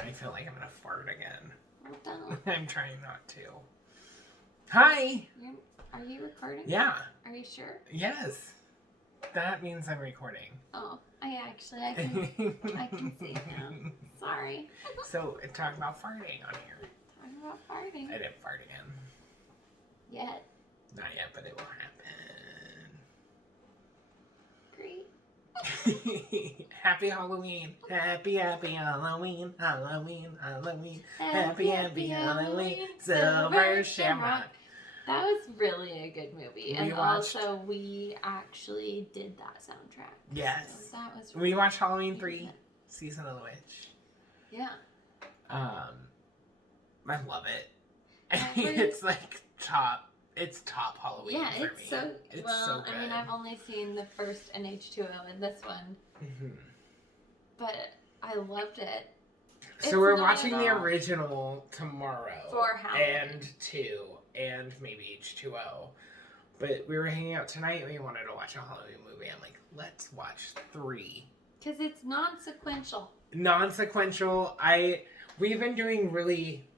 I feel like I'm gonna fart again. Well, don't. I'm trying not to. Hi! Are you recording? Yeah. Are you sure? Yes. That means I'm recording. Oh, I can see it now. Sorry. So, talk about farting on here. Talking about farting. I didn't fart again. Yet. Not yet, but it will happen. Great. Happy Halloween. Happy Halloween. Halloween. Happy Halloween. Silver Shamrock. That was really a good movie. And also, we actually did that soundtrack. Yes. So that was really we watched Halloween 3, Season of the Witch. Yeah. I love it. It's like top Halloween for me. It's so so good. I mean, I've only seen the first and H2O and this one. Mm-hmm. But I loved it. So we're watching the original tomorrow. For Halloween. And 2, and maybe H2O. But we were hanging out tonight and we wanted to watch a Halloween movie. I'm like, let's watch 3. Because it's non-sequential. Non-sequential. We've been doing really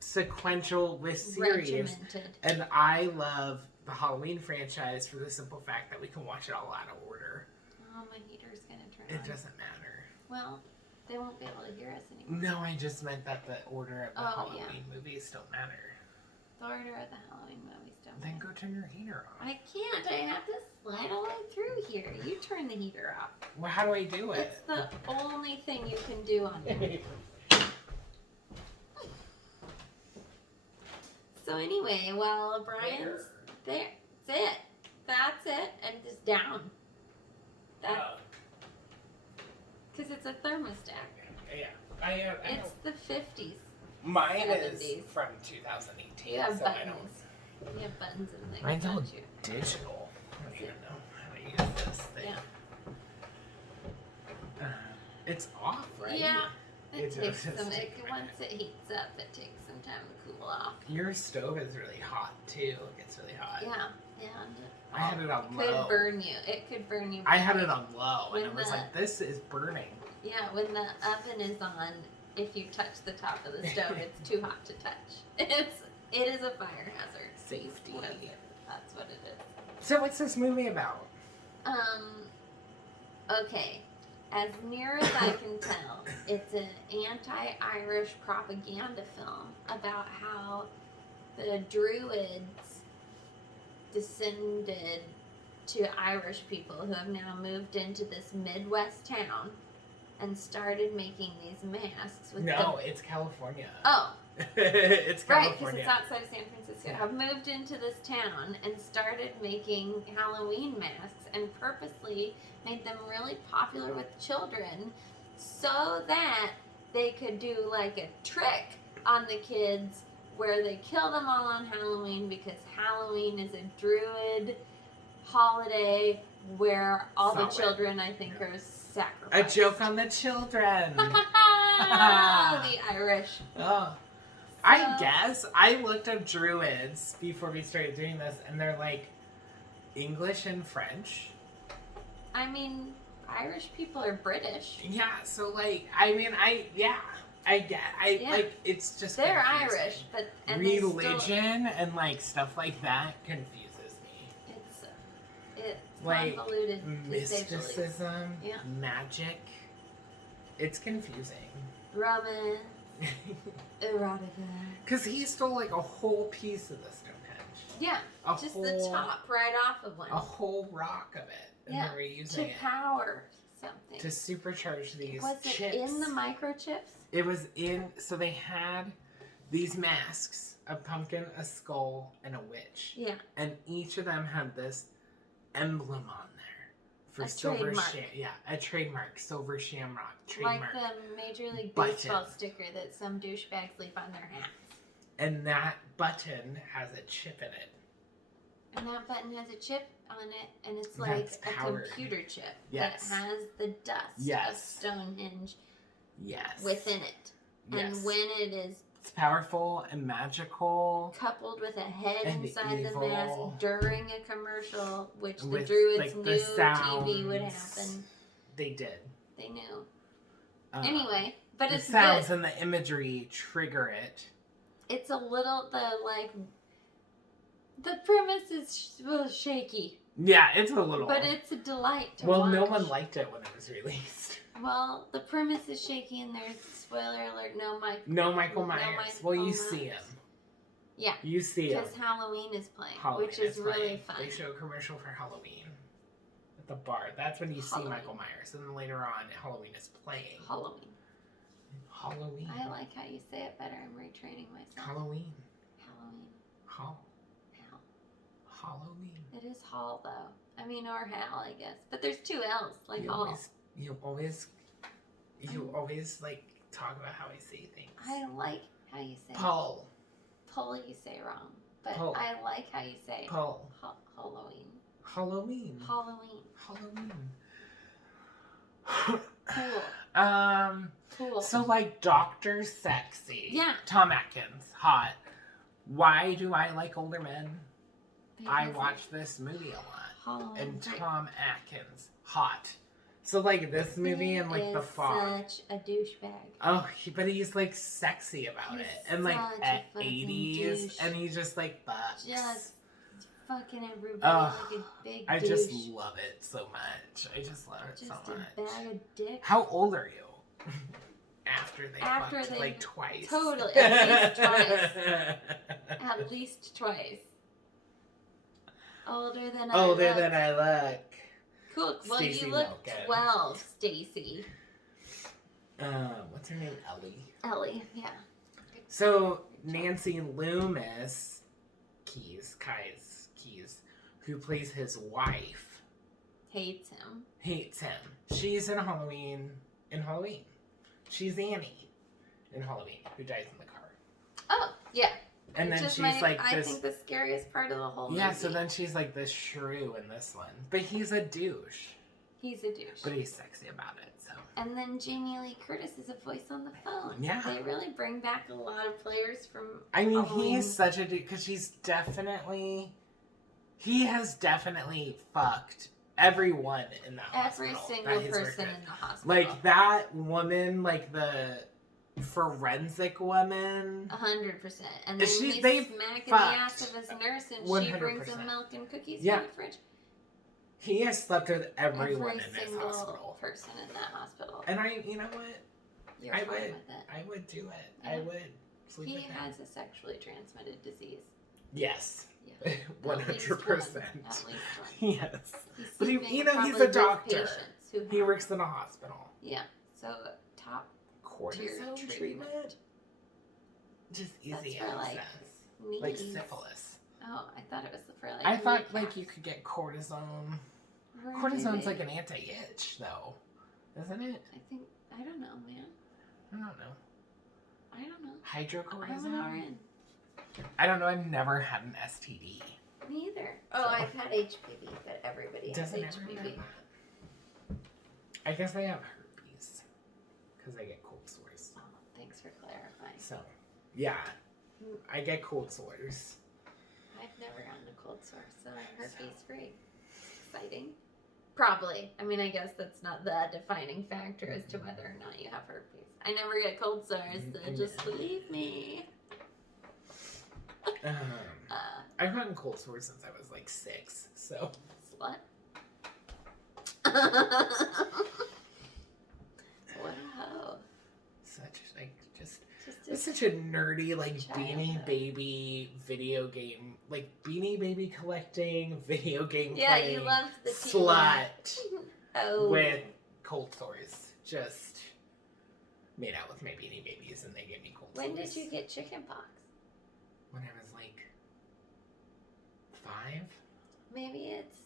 sequential with series. Regimented. And I love the Halloween franchise for the simple fact that we can watch it all out of order. Oh, my heater's going to turn on. It doesn't matter. Well, they won't be able to hear us anymore. No, I just meant that the order of the Halloween movies don't matter. The order of the Halloween movies don't matter. Then go turn your heater on. I can't. I have to slide all the way through here. You turn the heater off. Well, how do I do it? It's the only thing you can do on here. So anyway, well, Brian's there. That's it. That's it. And just down. That's because it's a thermostat. Yeah. It's the 50s. Mine 70s. is from 2018. You have so buttons. You have buttons and things. Mine's all don't you? digital. I don't even know how to use this thing. Yeah. It's off, right? Yeah. It takes just some. Once it heats up, it takes some time to cool off. Your stove is really hot too. It gets really hot. Yeah, and I had it on low. It could burn you. It could burn you. I had it on low, and When it was like, this is burning. Yeah, when the oven is on, if you touch the top of the stove, it's too hot to touch. It is a fire hazard. Safety. That's what it is. So what's this movie about? Okay. As near as I can tell, it's an anti-Irish propaganda film about how the Druids descended to Irish people who have now moved into this Midwest town and started making these masks with it's California. Oh. It's California. Right, because it's outside of San Francisco. Yeah. Have moved into this town and started making Halloween masks and purposely made them really popular with children so that they could do like a trick on the kids where they kill them all on Halloween because Halloween is a Druid holiday where all the children, I think, are sacrificed. A joke on the children. The Irish. Oh. I guess I looked up Druids before we started doing this, and they're like English and French. I mean, Irish people are British. Yeah, so like, it's just they're confusing. Irish, but religion and like stuff like that confuses me. It's like convoluted. Mysticism, magic. It's confusing. Romance. Erotica. Because he stole like a whole piece of the Stonehenge. Yeah, just the top right off of one. A whole rock of it. And they were using it to power something. To supercharge these chips. Was it in the microchips? It was in, so they had these masks, a pumpkin, a skull, and a witch. Yeah. And each of them had this emblem on there. For a silver trademark. A trademark, silver shamrock, trademark. Like the Major League Baseball sticker that some douchebags leave on their hats. And that button has a chip in it. And that button has a chip on it, and it's like a computer chip that has the dust of Stonehenge within it. And when it is It's powerful and magical. Coupled with a head inside evil. The mask during a commercial, which the With, Druids like, knew sounds. TV would happen. They did. They knew. Anyway, But the it's sounds good. and the imagery trigger it. It's a little, the premise is a little shaky. Yeah, it's a little. But it's a delight to watch. Well, no one liked it when it was released. Well, the premise is shaky, and there's, spoiler alert, no Michael Myers. Well, you see him. Yeah. You see him. Because Halloween is playing, Halloween which is really fun. They show a commercial for Halloween at the bar. That's when you see Michael Myers. And then later on, Halloween is playing. Halloween. I like how you say it better. I'm retraining myself. Halloween. Hall. Halloween. It is Hall, though. I mean, or Hal, I guess. But there's two L's, like Hall. You always like talk about how I say things. I like how you say Paul. Paul, you say wrong. But Paul. I like how you say Paul. Halloween. Cool. Cool. So like Dr. Sexy. Yeah. Tom Atkins, hot. Why do I like older men? Because I watch this movie a lot. Halloween. And Tom Atkins, hot. So like this movie and like The Fog. Such a douchebag. Oh, but he's like sexy about it, and like at 80s, douche. and he just like fucks. Just fucking everybody Ugh, like a big I douche. just love it so much. I just love it Just so a much. bag of dicks. How old are you? After they fucked like twice. Totally, at least twice. At least twice. Older than I look. Cool. Well, Stacey you look Milken. 12, Stacy. What's her name? Ellie. Ellie, yeah. So Nancy Loomis, Kai's Keys, who plays his wife, Hates him. She's in Halloween. She's Annie in Halloween, who dies in the car. Oh, yeah. And then she's like this. I think the scariest part of the whole movie. Yeah, so then she's like this shrew in this one. But he's a douche. He's a douche. But he's sexy about it, so. And then Jamie Lee Curtis is a voice on the phone. Yeah. They really bring back a lot of players from I mean, Halloween. he's such a dude, because he has definitely fucked everyone in that hospital. Every single person in the hospital. Like, that woman, like the forensic woman. 100%. And then They he's smacking the ass of his nurse, and 100%. she brings him milk and cookies Yeah. from the fridge. He has slept with everyone in his single hospital. person in that hospital. And you know what? You're I fine would. with it. I would do it. Yeah. I would sleep He with him. has a sexually transmitted disease. Yes. Yeah. 100%. At least one. Yes. He's But sleeping he's probably a with doctor. patients who He have- works in a hospital. Yeah. So top Cortisone tier treatment? Just easy That's for, like, access. knees. Like syphilis. Oh, I thought it was for like. I thought kneecaps. like you could get cortisone. Or Cortisone's maybe- like an anti-itch though. Isn't it? I don't know, man. I don't know. I don't know. Hydrocortisone? I'm an RN. I don't know. I've never had an STD. Me either. Oh, I've had HPV, but everybody has Doesn't HPV. everyone have that? I guess I have herpes. Because I get cold sores. Oh, thanks for clarifying. So, yeah. I get cold sores. I've never gotten a cold sore, so I'm herpes free. Exciting. Probably. I mean, I guess that's not the defining factor as to whether or not you have herpes. I never get cold sores, so just believe me. I've gotten cold sores since I was like 6, so. Slut. What a hoe. It's such a nerdy, like, childhood. Beanie Baby video game, like, Beanie Baby collecting, video game Yeah, playing, you loved the slut Oh. with cold sores. Just made out with my Beanie Babies and they gave me cold sores. When did you get chickenpox? When I was like 5? Maybe it's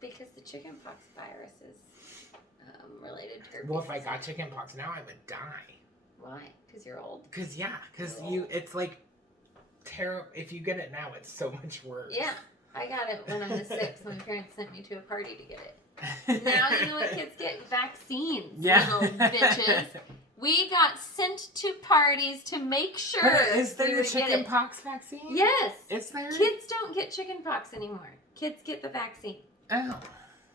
because the chickenpox virus is related to herpes. Well, if I got chickenpox now, I would die. Why? Because you're old? Because You're old. it's like terrible. If you get it now, it's so much worse. Yeah. I got it when I was 6. My parents sent me to a party to get it. Now you know what kids get? Vaccines, little bitches. We got sent to parties to make sure Is there we a would get it. chickenpox vaccine? Yes. Is there? Kids don't get chickenpox anymore. Kids get the vaccine. Oh.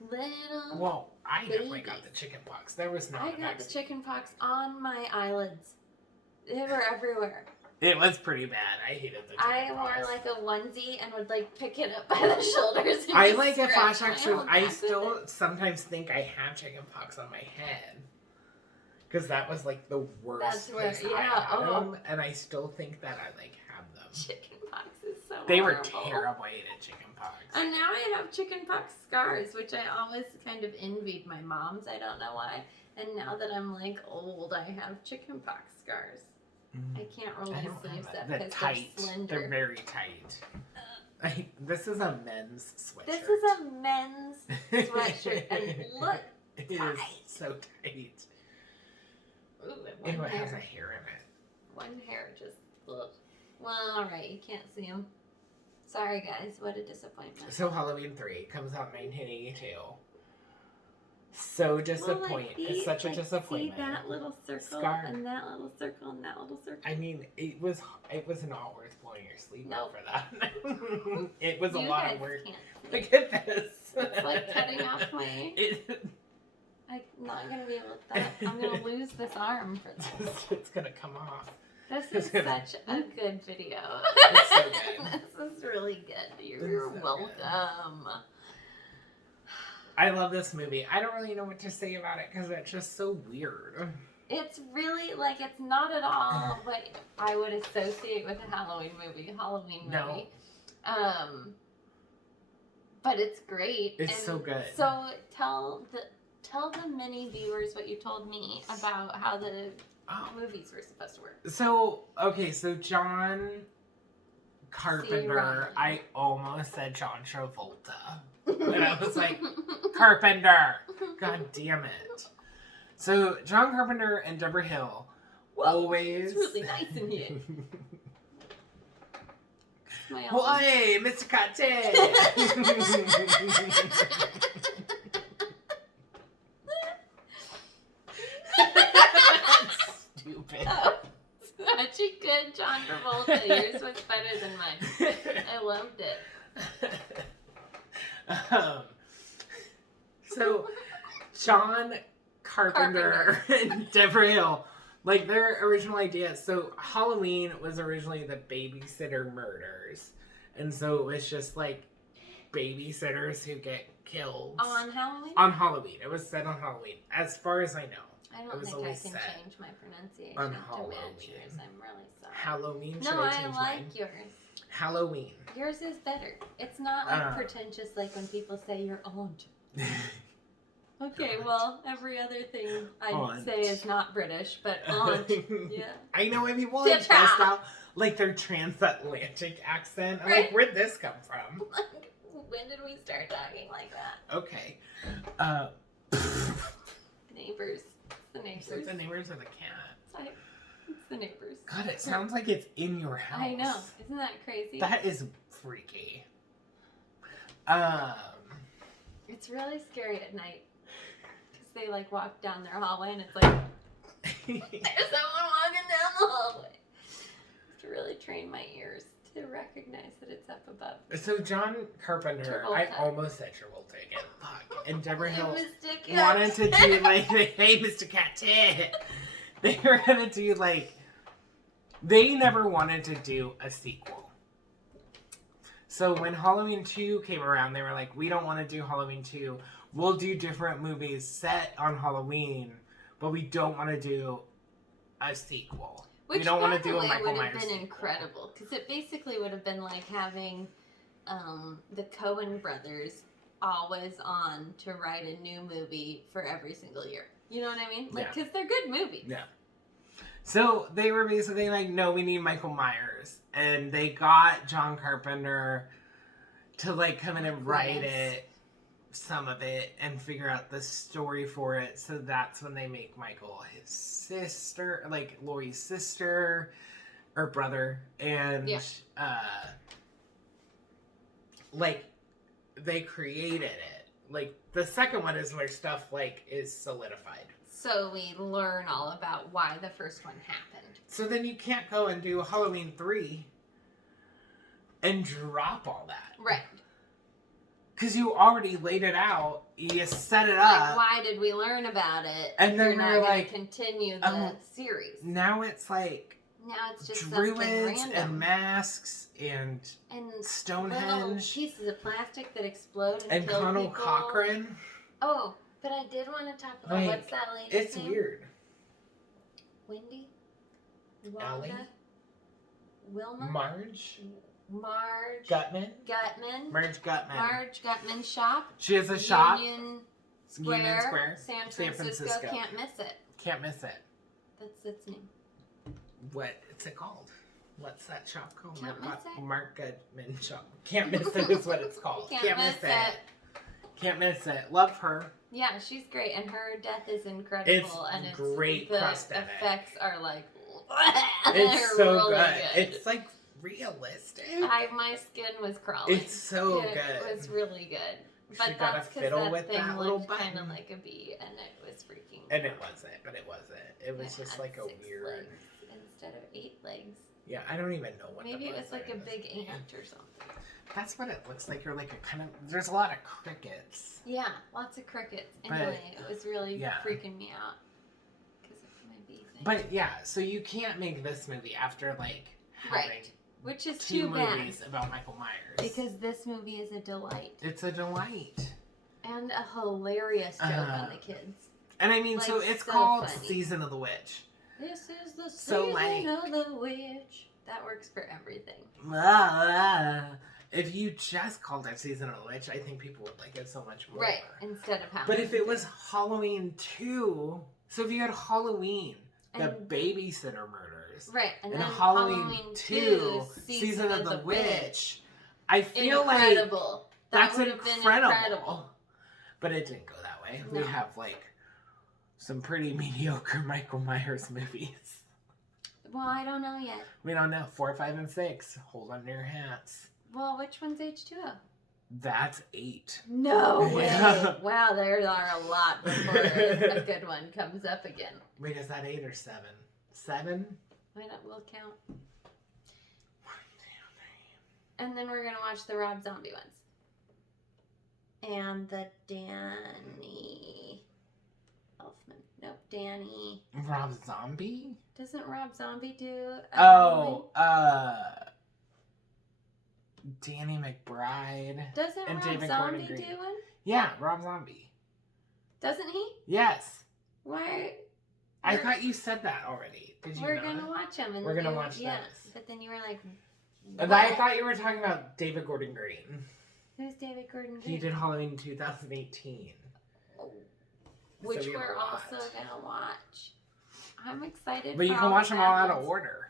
Little Well, I definitely got the chicken pox. There was not I got the chicken pox on my eyelids. They were everywhere. It was pretty bad. I hated the chicken pox. I wore like a onesie and would like pick it up by the shoulders. And I like a scratch flashback my to. own I back still with it. sometimes think I have chicken pox on my head. Because that was like the worst place I had them. And I still think that I like have them. Chicken pox is so They horrible. were terrible. I hated chicken pox. And now I have chicken pox scars, which I always kind of envied my mom's. I don't know why. And now that I'm like old, I have chicken pox scars. I can't roll my sleeves up because they're slender. They're very tight. This is a men's sweatshirt. This is a men's sweatshirt, and look, it is so tight. Ooh, it has a hair in it. One hair just. Ugh. Well, all right, you can't see them. Sorry, guys. What a disappointment. So Halloween 3 comes out in 1982. So disappointing. Well, like it's such a disappointment. See that little circle Scar. and that little circle and that little circle. I mean, it was not worth blowing your sleeve out for that. It was a lot of work. Look at this. It's like cutting off my. I'm not gonna be able to. I'm gonna lose this arm for this. It's gonna come off. This is such a good video. It's so good. This is really good. You're so welcome. Good. I love this movie. I don't really know what to say about it because it's just so weird. It's really, like, it's not at all what I would associate with a Halloween movie. No. But it's great. It's so good. So tell the many viewers what you told me about how the movies were supposed to work. So John Carpenter, I almost said John Travolta. And I was like, Carpenter! God damn it. So, John Carpenter and Deborah Hill always... It's really nice in here. Well, hey, Mr. Cate! Stupid. Oh, such a good John Travolta. Yours was better than mine. I loved it. So, John Carpenter and Deborah Hill, like their original idea. So, Halloween was originally the Babysitter Murders. And so it was just like babysitters who get killed. On Halloween? On Halloween. It was set on Halloween, as far as I know. I don't think I can change my pronunciation on to Halloween. match yours. I'm really sorry. Halloween? No, I like yours. Halloween. Yours is better. It's not like pretentious like when people say you're aunt. Okay, well, every other thing I say is not British, but aunt, yeah. I know when people like test out like their transatlantic accent. I'm like, where'd this come from? When did we start talking like that? Okay. Neighbors. The neighbors. Is it the neighbors or the cat? It's the neighbors. God, it sounds like it's in your house. I know. Isn't that crazy? That is freaky. It's really scary at night. Because they like walk down their hallway and it's like, there's someone walking down the hallway. I have to really train my ears to recognize that it's up above. So John Carpenter, Travolta. I almost said Travolta again. Fuck. And Deborah Hill Mr. wanted to do like, hey, Mr. Cat. They were gonna do like, they never wanted to do a sequel. So when Halloween 2 came around, they were like, we don't want to do Halloween 2. We'll do different movies set on Halloween, but we don't want to do a sequel. Which, we don't want to do a Michael would Myers have been sequel. incredible, because it basically would have been like having the Coen brothers always on to write a new movie for every single year. You know what I mean? Like, because they're good movies. Yeah. So they were basically like, no, we need Michael Myers. And they got John Carpenter to like come in and write it, some of it, and figure out the story for it. So that's when they make Michael his sister, like Laurie's sister or brother. And like they created it. Like the second one is where stuff like is solidified. So we learn all about why the first one happened. So then you can't go and do Halloween 3 and drop all that. Right. because you already laid it out, you set it Like, up. why did we learn about it? And then you're not you're going like, to continue the series. Now it's like Now it's just something druids random. and masks and Little Stonehenge pieces of plastic that explode and kill Connell people. Cochran. Oh, but I did want to talk about what's that lady's It's name? weird. Wendy? Ellie? Wanda? Wilma? Marge Marge Gutman. Marge Gutman shop. She has a shop. Union Union Square. San Francisco. Can't miss it. Can't miss it. That's its name. What's it called? What's that shop called? Can't miss it. Mark Gutman shop. Can't miss it is what it's called. Can't miss it. Can't miss it. Love her. Yeah, she's great, and her death is incredible. It's great the prosthetic. Effects are like It's so really good. It's like realistic. My skin was crawling. It's so good. It was really good. But She got a that's because fiddle that with thing that little looked button. kind of like a bee, and it was freaking. And it wasn't, but it wasn't. It was just had like a 6 weird. legs instead of 8 legs. Yeah, I don't even know what. Maybe the it was like a buzzer big is. ant or something. That's what it looks like. You're like a kind of. There's a lot of crickets. Yeah, lots of crickets. But, Anyway, it was really yeah. freaking me out because of my bee thing. But yeah, so you can't make this movie after like having Right. Which is 2 too bad. movies about Michael Myers. Because this movie is a delight. It's a delight. And a hilarious joke on the kids. And I mean, Like, so it's so called funny. Season of the Witch. This is the So, season like- of the witch. That works for everything. If you just called it Season of the Witch, I think people would like it so much more. Right, instead of Halloween. But if it was Halloween 2, so if you had Halloween, the And- babysitter murders, Right, and and then Halloween 2, Season of the Witch, I feel like incredible. that's would have been incredible. But it didn't go that way. We No. have like some pretty mediocre Michael Myers movies. Well, I don't know yet. We don't know. 4, 5, and 6. Hold on to your hats. Well, which one's H2O? That's 8. No way. Yeah. Wow, there are a lot before a good one comes up again. Wait, is that 8 or 7? 7? Why not? We'll count. And then we're going to watch the Rob Zombie ones. And the Danny Elfman. Nope, Danny. Rob Zombie? Doesn't Rob Zombie do Oh, Danny McBride. Doesn't and Rob David Zombie Gordon Green. do one? Yeah, Rob Zombie. Doesn't he? Yes. Why? I thought you said that already. Did you We're not? going to watch them. And We're gonna you- watch yeah, those. But then you were like, And what? I thought you were talking about David Gordon Green. Who's David Gordon Green? He did Halloween 2018. Which So we we're gotta also watch. going to watch. I'm excited. But you for can watch the them all bad out of ones. order.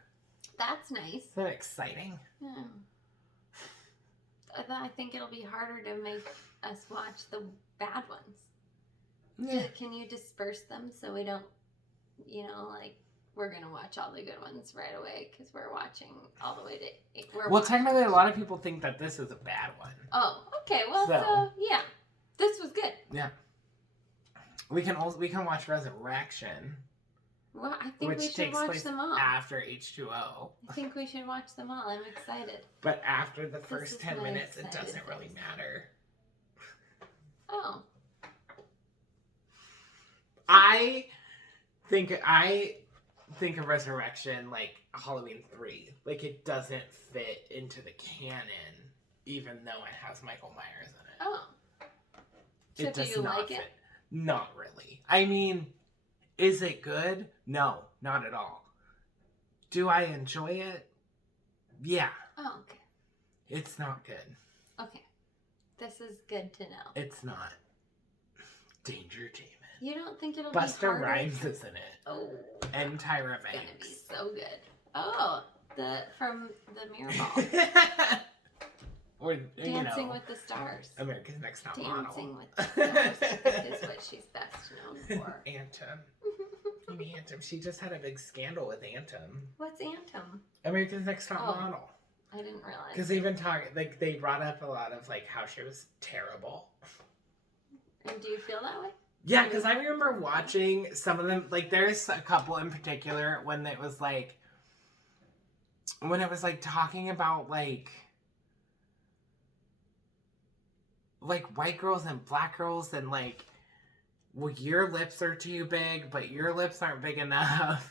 That's nice. Isn't that exciting? Yeah. I think it'll be harder to make us watch the bad ones. Yeah. Can you disperse them so we don't, like, we're going to watch all the good ones right away because we're watching all the way to 8. Well, technically, a lot of people think that this is a bad one. Oh, okay. Well, so yeah. This was good. Yeah. We can watch Resurrection, Well, I think we which should takes watch place them all. after H2O. I think we should watch them all. I'm excited. But after the first is 10 my minutes, it excited doesn't really face. matter. Oh. I think of Resurrection like Halloween 3. Like, it doesn't fit into the canon, even though it has Michael Myers in it. Oh. So It do does you not like fit. it? Not really. I mean, is it good? No, not at all. Do I enjoy it? Yeah. Oh, okay. It's not good. Okay. This is good to know. It's not. Danger Jamin. You don't think it'll Buster be harder? Rhymes is in it. Oh. And Tyra It's gonna be Banks. so good. Oh, from the Mirror Ball. Or, Dancing with the Stars. America's Next Top Dancing Model. with the Stars, I think, is what she's best known for. Anthem. Anthem. She just had a big scandal with Anthem. What's Anthem? America's Next Top Oh. Model. I didn't realize. Because they've been talking, like, they brought up a lot of, like, how she was terrible. And do you feel that way? Yeah, because I remember watching some of them, like, there's a couple in particular when it was, like, talking about, like, like white girls and black girls and like, well, your lips are too big, but your lips aren't big enough.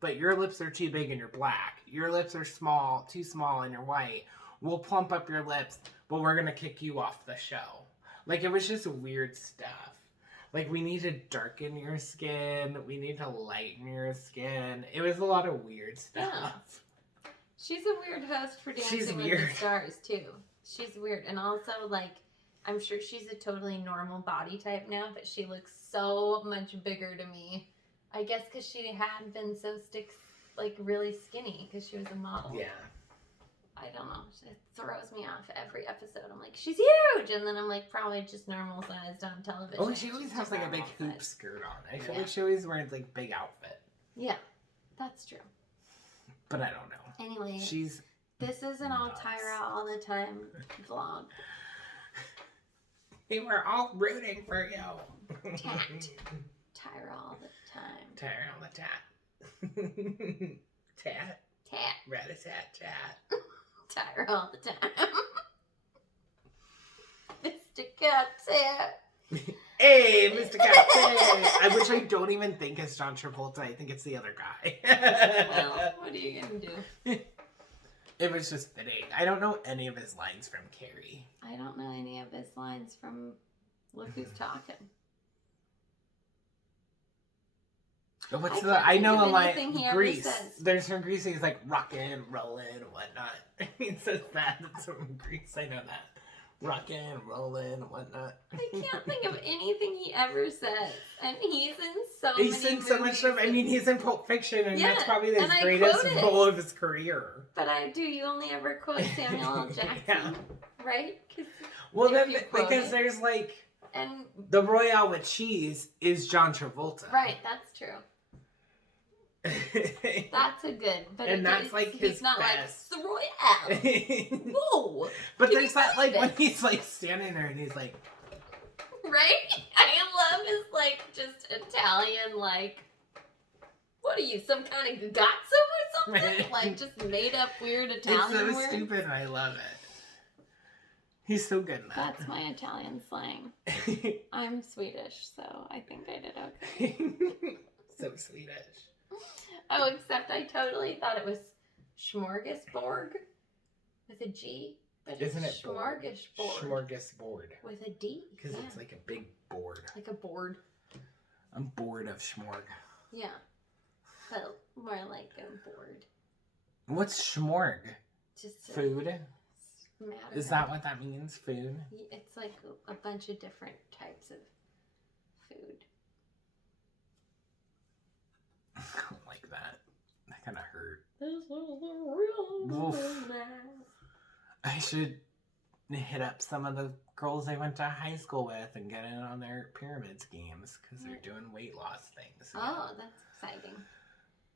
But your lips are too big and you're black. Your lips are small, too small and you're white. We'll plump up your lips, but we're gonna kick you off the show. Like, it was just weird stuff. Like, we need to darken your skin. We need to lighten your skin. It was a lot of weird stuff. Yeah. She's a weird host for Dancing She's with weird. the Stars, too. She's weird. And also, like, I'm sure she's a totally normal body type now, but she looks so much bigger to me. I guess because she had been so really skinny because she was a model. Yeah. I don't know. It throws me off every episode. I'm like, she's huge! And then I'm like, probably just normal sized on television. Oh, she always She's has like a big normal hoop size. skirt on. I feel Yeah. like she always wears like big outfit. Yeah, that's true. But I don't know. Anyway, She's this is an all nuts. Tyra all the time vlog. We were all rooting for you. Tat. Tyra all the time. Tyra on the tat. Tat. Tat. Rat-a-tat-tat. Tyra all the time. Mr. Cat. Hey, Mr. Captain! Which I don't even think is John Travolta. I think it's the other guy. Well, what are you gonna do? It was just fitting. I don't know any of his lines from Carrie. I don't know any of his lines from Look Who's Talking. What's I I know can't a think of line. anything he ever Grease. says. There's from Grease. He's like rockin', rollin', whatnot. He says that. That's from Grease. I know that. Rockin', rollin', whatnot. I can't think of anything he ever says. And he's in so He's many in so much movies. stuff. I mean, he's in Pulp Fiction, and Yeah, that's probably his and I greatest quote it. role of his career. But you only ever quote Samuel L. Jackson, Yeah. right? Well, If then, you quote because it. there's like, And the Royale with cheese is John Travolta. right, that's true. That's a good, but And that's, like, he's his not best. like Royale. Whoa, But Give there's me that, like, when this. he's, like, standing there and he's like, right? I love his like just Italian like. What are you, some kind of gazzo or something? Right. Like just made up weird it's Italian so words. stupid and I love it. He's so good in that. That's my Italian slang. I'm Swedish, so I think I did okay. So Swedish. Oh, except I totally thought it was smorgasbord with a G, but Isn't it's it board? smorgasbord Smorgasbord. with a D. Because Yeah. it's like a big board. Like a board. I'm bored of schmorg. Yeah, but more like a board. What's schmorg? Just a Food? matter Is that what that means? Food? It's like a bunch of different types of food. I don't like that. That kind of hurt. This is the real Oof. life. I should hit up some of the girls I went to high school with and get in on their pyramid schemes because they're doing weight loss things. Oh, that's exciting.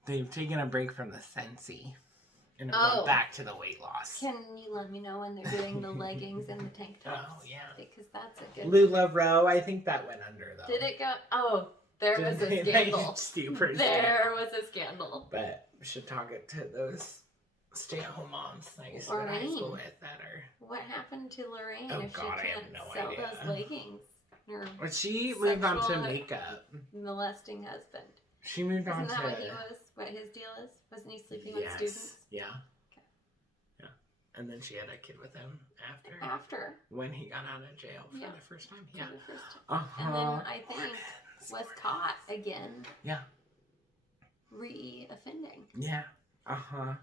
They've taken a break from the Sensi and have Oh. gone back to the weight loss. Can you let me know when they're doing the leggings and the tank tops? Oh, yeah. Because that's a good LuLaRoe, I think that went under though. Did it go? Oh, there was a Didn't they? scandal. Super There was a scandal. But we should talk it to those stay-at-home moms that I used to go to high Lorraine. school with that are. What happened to Lorraine Oh, if God, I she have can't no sell idea. those leggings? Her Well, she moved on to Sexual- makeup. molesting husband. She moved on Isn't that to. what he was? What his deal is? Wasn't he sleeping with Yes. students? Yeah. Okay. Yeah. And then she had a kid with him after. After. When he got out of jail for Yeah. the first time. for Yeah. the first time. Uh-huh. And then I think was caught again. Yeah. Re-offending. Yeah. Uh-huh.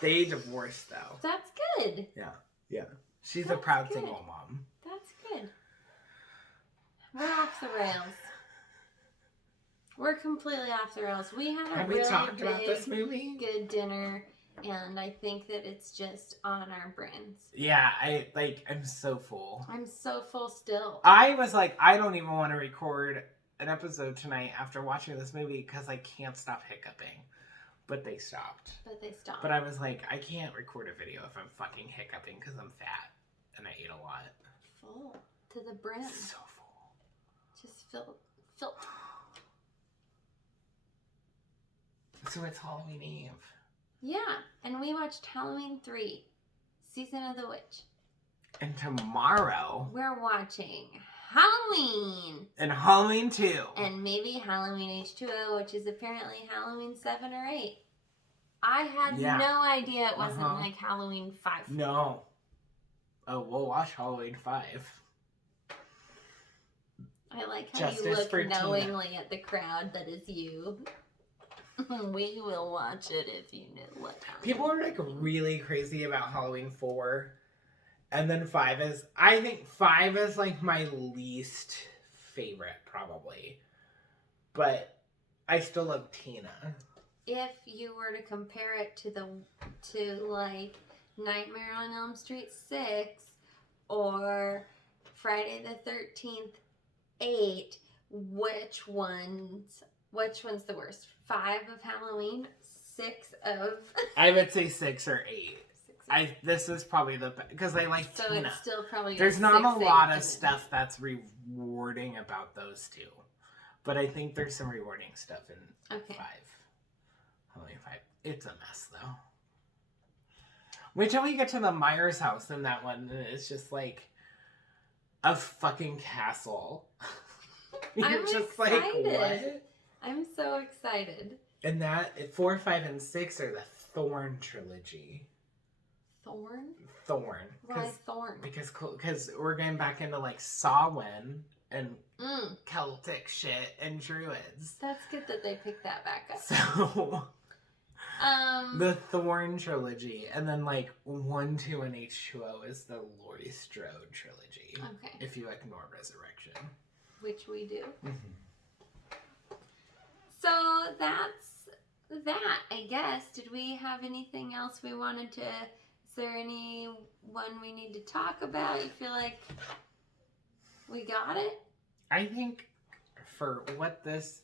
They divorced though. That's good. Yeah. She's a That's proud good. single mom. That's good. We're off the rails. We're completely off the rails. We had a Have really we talked big, about this movie? good dinner, and I think that it's just on our brains. Yeah, I'm so full. I'm so full still. I was like, I don't even want to record an episode tonight after watching this movie because I can't stop hiccuping. But they stopped. But they stopped. But I was like, I can't record a video if I'm fucking hiccuping because I'm fat and I ate a lot. Full to the brim. So full. Just filled. So it's Halloween Eve. Yeah, and we watched Halloween 3, Season of the Witch. And tomorrow, we're watching Halloween. and Halloween 2. And maybe Halloween H2O, which is apparently Halloween 7 or 8. I had no idea it wasn't like Halloween 5. No. Oh, we'll watch Halloween 5. I like how Justice you look for knowingly Tina. at the crowd that is you. We will watch it if you know what time. People are like really crazy about Halloween 4. And then 5 is, I think 5 is like my least favorite, probably. But I still love Tina. If you were to compare it to like Nightmare on Elm Street 6 or Friday the 13th 8, which one's the worst? 5 of Halloween, 6 of I would say 6 or 8. 6 of... This is probably the because I like so Tina. It's still probably There's not 6, a lot 8, of stuff that's rewarding about those two, but I think there's some rewarding stuff in 5. Halloween 5. It's a mess though. Wait till we get to the Myers house in that one, and it's just like a fucking castle. I'm just excited. like, what? I'm so excited. And that 4, 5, and 6 are the Thorn trilogy. Thorn? Thorn. Why Thorn? Because we're getting back into like Samhain and Celtic shit and Druids. That's good that they picked that back up. So the Thorn trilogy, and then like 1, 2, and H2O is the Laurie Strode trilogy. Okay. If you ignore Resurrection. Which we do. Mm-hmm. So that's that, I guess. Did we have anything else we wanted to... Is there anyone we need to talk about? You feel like we got it? I think for what this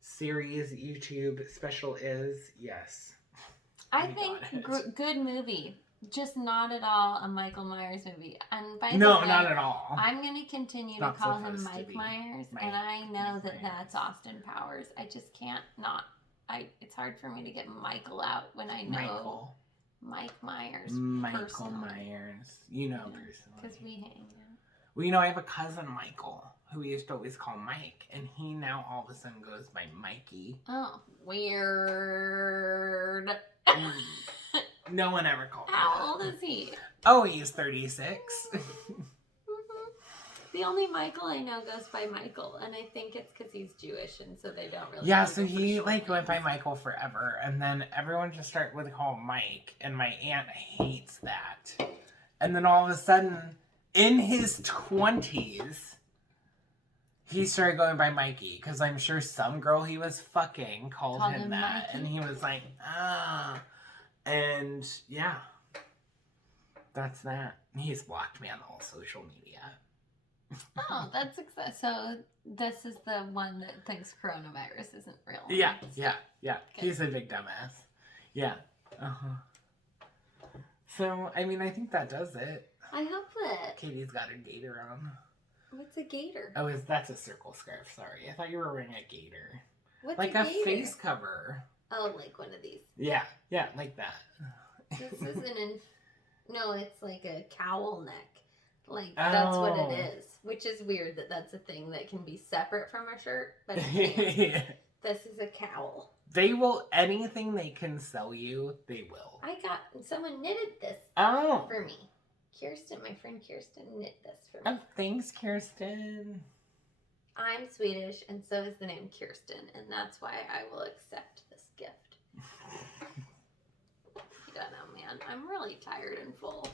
series YouTube special is, yes. I think good movie. Just not at all a Michael Myers movie. And by no, the way, not at all. I'm going to continue to call him Mike Myers, and I know that that's Austin Powers. I just can't not. It's hard for me to get Michael out when I know Mike Myers. Michael personally. Myers. You know personally. Because we hang out. Well, you know, I have a cousin, Michael, who we used to always call Mike, and he now all of a sudden goes by Mikey. Oh, weird. No one ever called him. How old is he? Oh, he's 36. The only Michael I know goes by Michael, and I think it's because he's Jewish, and so they don't really. Yeah, so he like went by Michael forever, and then everyone just started with call him Mike, and my aunt hates that. And then all of a sudden, in his 20s, he started going by Mikey, because I'm sure some girl he was fucking called him that, Mikey? And he was like, ah. And yeah, that's that. He's blocked me on all social media. Oh, that's exciting. So this is the one that thinks coronavirus isn't real. Yeah. Okay. He's a big dumbass. Yeah. So, I mean, I think that does it. I hope that. Katie's got her gator on. What's a gator? Oh, that's a circle scarf. Sorry. I thought you were wearing a gator. What's like a gator? face cover. Oh, like one of these. Yeah, like that. This isn't no, it's like a cowl neck. Like, that's what it is. Which is weird that that's a thing that can be separate from a shirt, but it can't. This is a cowl. They will, anything they can sell you, they will. Someone knitted this for me. Kirsten, my friend Kirsten knit this for me. Oh, thanks, Kirsten. I'm Swedish, and so is the name Kirsten, and that's why I will accept this gift. I don't know, man. I'm really tired and full.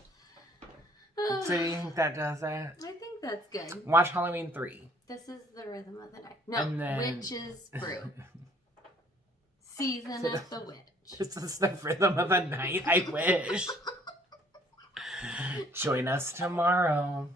So you think that does it? I think that's good. Watch Halloween 3. This is the rhythm of the night. No, Witch's Brew. Season of the Witch. This is the rhythm of the night. I wish. Join us tomorrow.